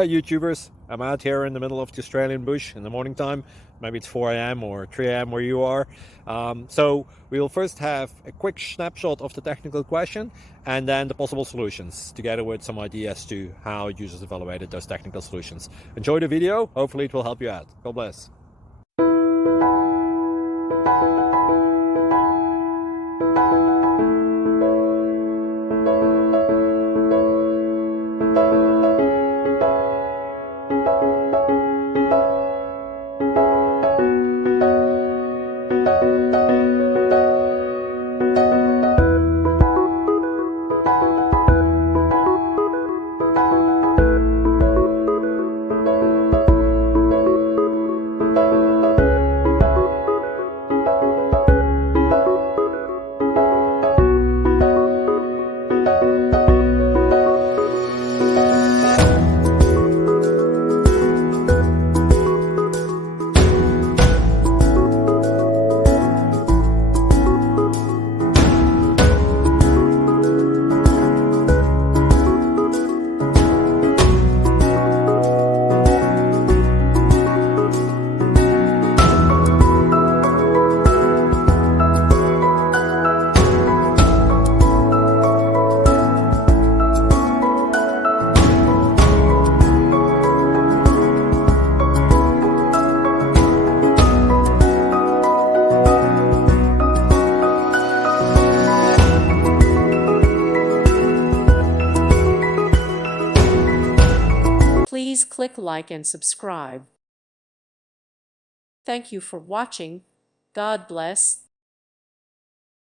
Hey YouTubers, I'm out here in the middle of the Australian bush in the morning time. Maybe it's 4 a.m. or 3 a.m. where you are. So we'll first have a quick snapshot of the technical question and then the possible solutions, together with some ideas to how users evaluated those technical solutions. Enjoy the video, hopefully it will help you out. God bless. Please click like and subscribe. Thank you for watching. God bless.